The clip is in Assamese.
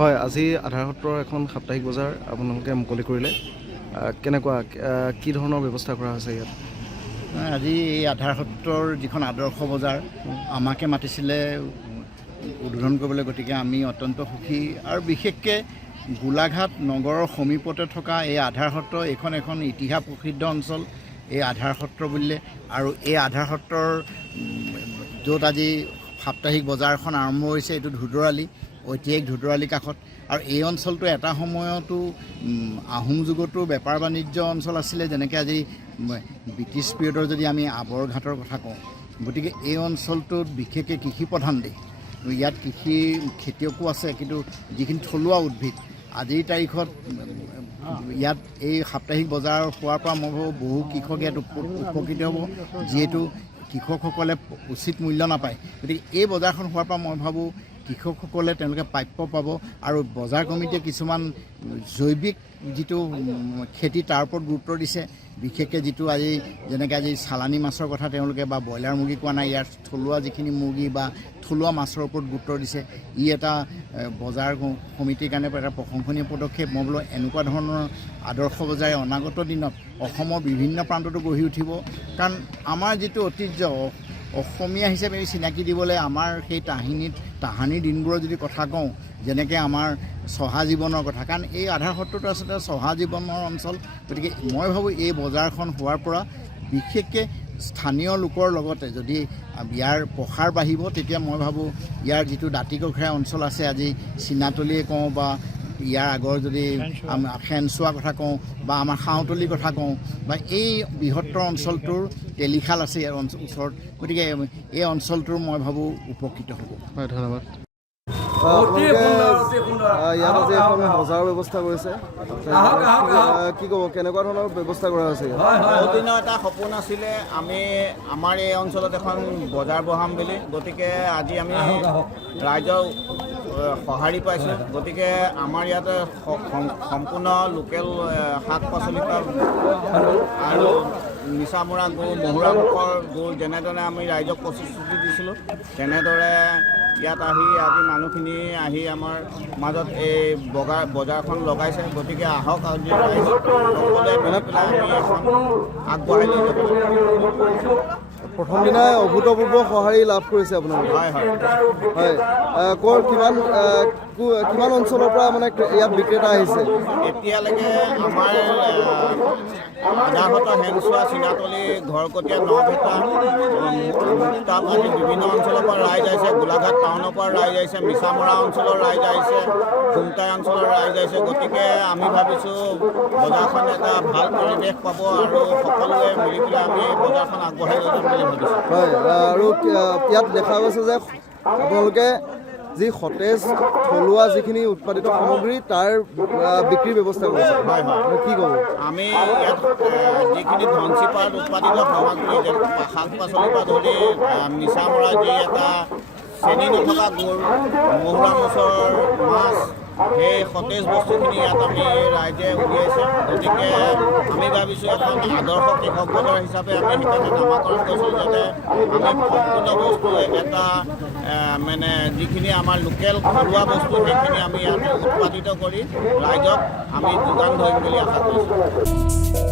হয়, আজি আধাৰ সত্ৰৰ এখন সাপ্তাহিক বজাৰ আপোনালোকে মুকলি কৰিলে। কেনেকুৱা কি ধৰণৰ ব্যৱস্থা কৰা হৈছে ইয়াত? আজি এই আধাৰ সত্ৰৰ যিখন আদৰ্শ বজাৰ আমাকে মাতিছিলে উদ্বোধন কৰিবলৈ, গতিকে আমি অত্যন্ত সুখী। আৰু বিশেষকৈ গোলাঘাট নগৰৰ সমীপতে থকা এই আধাৰ সত্ৰ এইখন এখন ইতিহাস প্ৰসিদ্ধ অঞ্চল, এই আধাৰ সত্ৰ বুলিলে। আৰু এই আধাৰ সত্ৰৰ য'ত আজি সাপ্তাহিক বজাৰখন আৰম্ভ হৈছে, এইটো ধুদৰালি, ঐতিহাসিক ধুদৰালি কাষত। আৰু এই অঞ্চলটো এটা সময়তো আহোম যুগতো বেপাৰ বাণিজ্য অঞ্চল আছিলে, যেনেকৈ আজি ব্ৰিটিছ পিৰিয়ডৰ যদি আমি আৱৰঘাটৰ কথা কওঁ। গতিকে এই অঞ্চলটোত বিশেষকৈ কৃষি প্ৰধান দেশ। ইয়াত কৃষি খেতিয়কো আছে, কিন্তু যিখিনি থলুৱা উদ্ভিদ আজিৰ তাৰিখত ইয়াত এই সাপ্তাহিক বজাৰ হোৱাৰ পৰা মই ভাবোঁ বহু কৃষক ইয়াত উপকৃত হ'ব, যিহেতু কৃষকসকলে উচিত মূল্য নাপায়। গতিকে এই বজাৰখন হোৱাৰ পৰা মই ভাবোঁ কৃষকসকলে তেওঁলোকে প্ৰাপ্য পাব। আৰু বজাৰ কমিটিয়ে কিছুমান জৈৱিক যিটো খেতি তাৰ ওপৰত গুৰুত্ব দিছে, বিশেষকৈ যিটো যেনেকৈ আজি চালানী মাছৰ কথা তেওঁলোকে বা ব্ৰইলাৰ মুৰ্গী কোৱা নাই, ইয়াৰ থলুৱা যিখিনি মুৰ্গী বা থলুৱা মাছৰ ওপৰত গুৰুত্ব দিছে। ই এটা বজাৰ সমিতিৰ কাৰণে এটা প্ৰশংসনীয় পদক্ষেপ। মই বোলো এনেকুৱা ধৰণৰ আদৰ্শ বজাৰে অনাগত দিনত অসমৰ বিভিন্ন প্ৰান্ততো গঢ়ি উঠিব। কাৰণ আমাৰ যিটো ঐতিহ্য অসমীয়া হিচাপে চিনাকি দিবলৈ আমাৰ সেই তাহানিৰ দিনবোৰৰ যদি কথা কওঁ, যেনেকৈ আমাৰ চহা জীৱনৰ কথা, কাৰণ এই আধাৰ সত্ৰটো আচলতে চহা জীৱনৰ অঞ্চল। গতিকে মই ভাবোঁ এই বজাৰখন হোৱাৰ পৰা বিশেষকৈ স্থানীয় লোকৰ লগতে যদি ইয়াৰ প্ৰসাৰ বাঢ়িব, তেতিয়া মই ভাবোঁ ইয়াৰ যিটো দাঁতিকাষৰীয়া অঞ্চল আছে, আজি চীনাতলীয়ে কওঁ বা ইয়াৰ আগৰ যদি খেনচোৱা কথা কওঁ বা আমাৰ খাওঁতলীৰ কথা কওঁ, বা এই বৃহত্তৰ অঞ্চলটোৰ তেলিখাল আছে ইয়াৰ ওচৰত। গতিকে এই অঞ্চলটোৰ মই ভাবোঁ উপকৃত হ'ব। হয়, ধন্যবাদ। ইয়াত আজি এখন বজাৰৰ ব্যৱস্থা কৰিছে, কি ক'ব, কেনেকুৱা ধৰণৰ ব্যৱস্থা কৰা হৈছে? বহুদিনৰ এটা সপোন আছিলে আমাৰ এই অঞ্চলত এখন বজাৰ বহাম বুলি। গতিকে আজি আমি ৰাইজৰ সঁহাৰি পাইছোঁ। গতিকে আমাৰ ইয়াতে সম্পূৰ্ণ লোকেল শাক পাচলি আৰু মিছামৰা গুড়, মহুৰা মুখৰ গুড় যেনেদৰে আমি ৰাইজক প্ৰতিশ্ৰুতি দিছিলোঁ, তেনেদৰে ইয়াত আজি মানুহখিনি আমাৰ মাজত এই বজাৰখন লগাইছে। গতিকে আহক আজি ৰাইজ সকলোৱে মিলি পেলাই আমি এখন আগবঢ়াই লৈ যাব। প্ৰথম দিনাই অভূতপূৰ্ব সঁহাৰি লাভ কৰিছে আপোনালোকে? হয় হয় হয়। কিমান অঞ্চলৰ পৰা মানে ইয়াত বিক্ৰেতা আহিছে এতিয়ালৈকে? আমাৰ আধাৰ হেংচোৱা, চীনাতলী, ঘৰকটীয়া, নভেটা, মুক্তাপ আদি বিভিন্ন অঞ্চলৰ পৰা ৰাইজ আহিছে। গোলাঘাট টাউনৰ পৰা ৰাইজ আহিছে, মিছামৰা অঞ্চলৰ ৰাইজ আহিছে, খুমটাই অঞ্চলৰ ৰাইজ আহিছে। গতিকে আমি ভাবিছোঁ বজাৰখন এটা ভাল পৰিৱেশ পাব আৰু সকলোৱে মিলি পেলাই আমি বজাৰখন আগবঢ়াই লৈ যাম বুলি ভাবিছোঁ। হয়, আৰু ইয়াত দেখা গৈছে যে আপোনালোকে যি সতেজ থলুৱা যিখিনি উৎপাদিত সামগ্ৰী তাৰ বিক্ৰীৰ ব্যৱস্থা কৰিছে। হয় হয়, কি ক'ব? আমি ইয়াত যিখিনি ধনচিপাত উৎপাদিত সামগ্ৰী, শাক পাচলিৰ পৰা ধৰি মিছামৰা যি এটা চেনি নথকা গুড়, মহুৰা মাছৰ মাছ, সেই সতেজ বস্তুখিনি ইয়াত আমি ৰাইজে উলিয়াইছে। গতিকে আমি ভাবিছোঁ এখন আদৰ্শ কৃষক বজাৰ হিচাপে আমি সেইকাৰণে নামাকৰণ কৰিছোঁ, যাতে আমি সম্পূৰ্ণ বস্তু এটা মানে যিখিনি আমাৰ লোকেল ঘৰুৱা বস্তু সেইখিনি আমি ইয়াত উৎপাদিত কৰি ৰাইজক আমি যোগান ধৰিম বুলি আশা কৰিছোঁ।